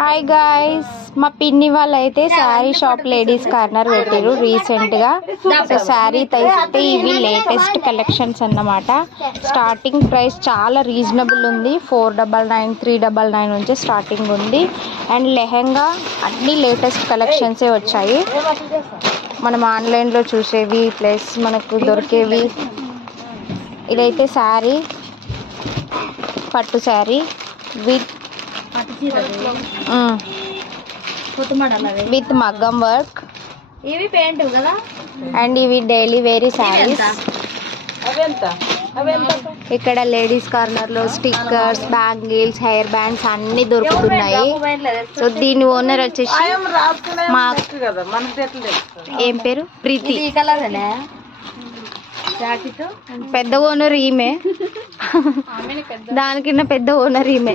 Hi guys, మా పిన్ని వాళ్ళు అయితే శారీ షాప్ లేడీస్ కార్నర్ పెట్టారు రీసెంట్ గా. సో శారీ అయితే ఇవి లేటెస్ట్ కలెక్షన్స్ అన్నమాట. స్టార్టింగ్ ప్రైస్ చాలా రీజనబుల్ ఉంది, 499 399 నుంచి స్టార్టింగ్ ఉంది. అండ్ లెహెంగా అన్ని లేటెస్ట్ కలెక్షన్సే వచ్చాయి. మనం ఆన్లైన్లో చూసేవి ప్లస్ మనకు దొరికేవి. ఇదైతే శారీ, పట్టు శారీ విత్ మగ్గం వర్క్. ఇవి పెయింట్ కదా. అండ్ ఇవి డైలీ వేరీ శారీస్. ఇక్కడ లేడీస్ కార్నర్ లో స్టిక్కర్స్, బ్యాంగిల్స్, హెయిర్ బ్యాండ్స్ అన్ని దొరుకుతున్నాయి. సో దీని ఓనర్ వచ్చేసి మా ఏం పేరు, ప్రీతి. పెద్ద ఓనర్ ఈమె, దానికన్నా పెద్ద ఓనర్ ఈమె.